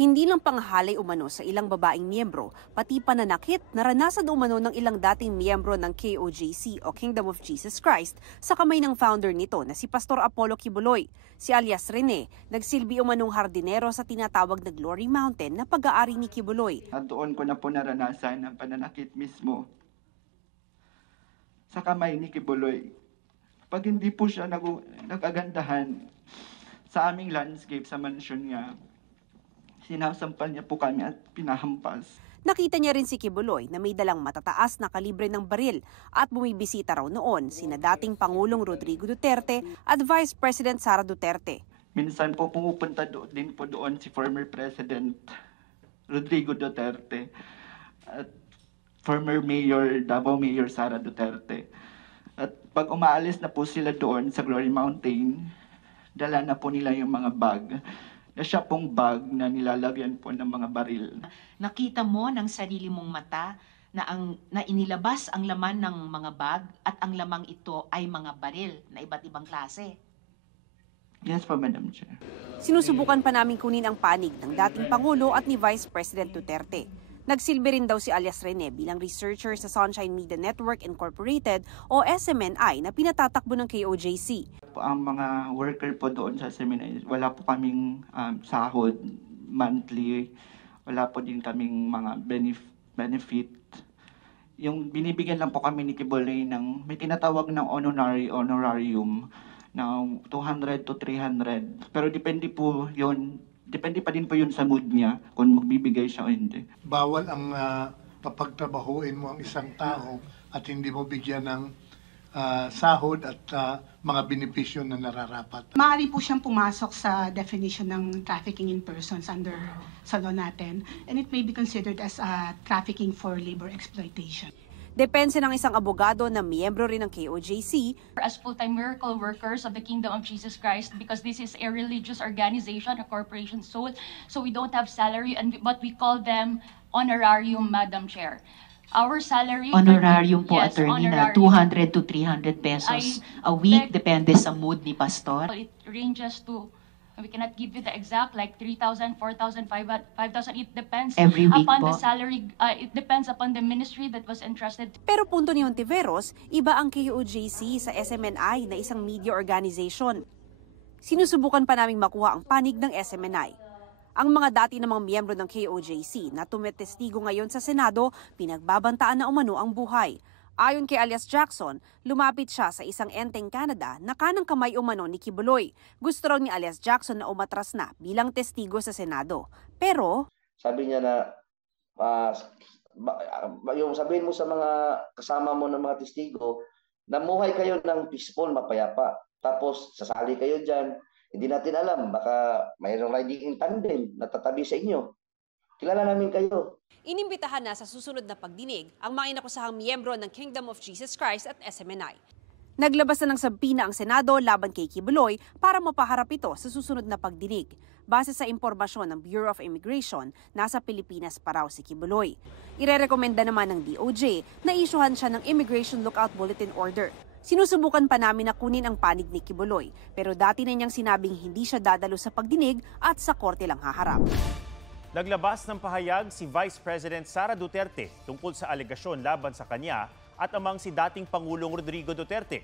Hindi lang panghalay umano sa ilang babaeng miyembro, pati pananakit naranasan umano ng ilang dating miyembro ng KOJC o Kingdom of Jesus Christ sa kamay ng founder nito na si Pastor Apollo Kibuloy. Si alias Rene, nagsilbi umanong hardinero sa tinatawag na Glory Mountain na pag-aari ni Kibuloy. At doon ko na po naranasan ang pananakit mismo sa kamay ni Kibuloy. Pag hindi po siya nagagandahan sa aming landscape sa mansyon niya, sinasampal niya po kami at pinahampas. Nakita niya rin si Kibuloy na may dalang matataas na kalibre ng baril at bumibisita raw noon sina dating Pangulong Rodrigo Duterte at Vice President Sara Duterte. Minsan po pumupunta din po doon si former President Rodrigo Duterte at former Mayor, Davao Mayor Sara Duterte. At pag umaalis na po sila doon sa Glory Mountain, dala na po nila yung mga bag. Na siya pong bag na nilalagyan po ng mga baril. Nakita mo ng sarili mong mata na inilabas ang laman ng mga bag at ang lamang ito ay mga baril na iba't ibang klase. Yes po, Madam Chair. Sinusubukan pa namin kunin ang panig ng dating Pangulo at ni Vice President Duterte. Nagsilbi rin daw si alias Rene bilang researcher sa Sunshine Media Network Incorporated o SMNI na pinatatakbo ng KOJC. Ang mga worker po doon sa SMNI, wala po kaming sahod monthly, wala po din kaming mga benefit. Yung binibigyan lang po kami ni Kibuloy ng may tinatawag ng honorarium ng 200 to 300. Pero depende po yun. Depende pa din po yun sa mood niya kung magbibigay siya o hindi. Bawal ang papagtrabahuin mo ang isang tao at hindi mo bigyan ng sahod at mga benepisyo na nararapat. Maaari po siyang pumasok sa definition ng trafficking in persons under sa law natin, and it may be considered as trafficking for labor exploitation. Depensa ng isang abogado na miyembro rin ng KOJC. As full-time miracle workers of the Kingdom of Jesus Christ, because this is a religious organization, a corporation soul, so we don't have salary, but we call them honorarium, Madam Chair. Our salary... Honorarium po, yes, attorney, na honorarium. 200 to 300 pesos a week, depende sa mood ni Pastor. It ranges to, we cannot give you the exact, like 3,000, 4,000, 5,000. It depends Every week upon po. the salary. It depends upon the ministry that was entrusted. Pero punto ni Hontiveros, iba ang KOJC sa SMNI na isang media organization. Sinusubukan pa naming makuha ang panig ng SMNI. Ang mga dati namang miyembro ng KOJC na tumetestigo ngayon sa Senado, pinagbabantaan na umano ang buhay. Ayon kay alias Jackson, lumapit siya sa isang enteng Canada na kanang kamay umano ni Kibuloy. Gusto raw ni alias Jackson na umatras na bilang testigo sa Senado. Pero sabi niya na yung sabihin mo sa mga kasama mo ng mga testigo, namuhay kayo ng peaceful, mapayapa. Tapos sasali kayo dyan. Hindi natin alam, baka mayroong riding in tandem na tatabi sa inyo. Kilala namin kayo. inimbitahan na sa susunod na pagdinig ang mga inakusahang miyembro ng Kingdom of Jesus Christ at SMNI. Naglabas na ng sabpina ang Senado laban kay Kibuloy para mapaharap ito sa susunod na pagdinig. Base sa impormasyon ng Bureau of Immigration, nasa Pilipinas pa raw si Kibuloy. Irerekomenda naman ng DOJ na isyuhan siya ng Immigration Lookout Bulletin Order. Sinusubukan pa namin na kunin ang panig ni Kibuloy, pero dati na niyang sinabing hindi siya dadalo sa pagdinig at sa korte lang haharap. Naglabas ng pahayag si Vice President Sara Duterte tungkol sa alegasyon laban sa kanya at amang si dating Pangulong Rodrigo Duterte.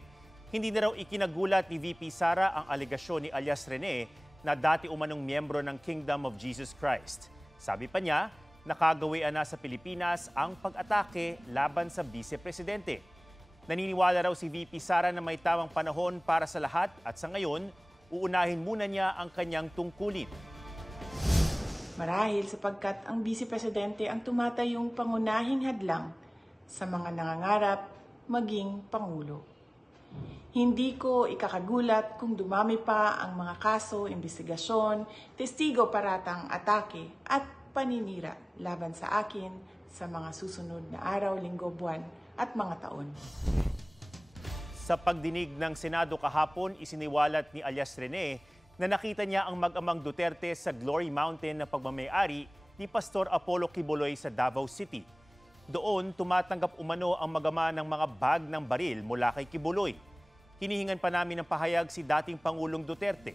Hindi na raw ikinagulat ni VP Sara ang alegasyon ni alias Rene na dati umanong miyembro ng Kingdom of Jesus Christ. Sabi pa niya, nakagawian na sa Pilipinas ang pag-atake laban sa Vice Presidente. Naniniwala raw si VP Sara na may tamang panahon para sa lahat at sa ngayon, uunahin muna niya ang kanyang tungkulin. Marahil sapagkat ang Vice Presidente ang tumatayong pangunahing hadlang sa mga nangangarap maging Pangulo. Hindi ko ikakagulat kung dumami pa ang mga kaso, investigasyon, testigo paratang atake at paninira laban sa akin sa mga susunod na araw, linggo, buwan at mga taon. Sa pagdinig ng Senado kahapon, isiniwalat ni alias Rene na nakita niya ang mag-amang Duterte sa Glory Mountain na pagmamayari ni Pastor Apollo Kibuloy sa Davao City. Doon, tumatanggap umano ang mag-ama ng mga bag ng baril mula kay Kibuloy. Hinihingan pa namin ng pahayag si dating Pangulong Duterte.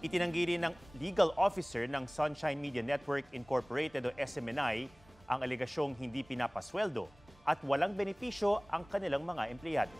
Itinanggi rin ng legal officer ng Sunshine Media Network Incorporated o SMNI ang alegasyong hindi pinapasweldo at walang benepisyo ang kanilang mga empleyado.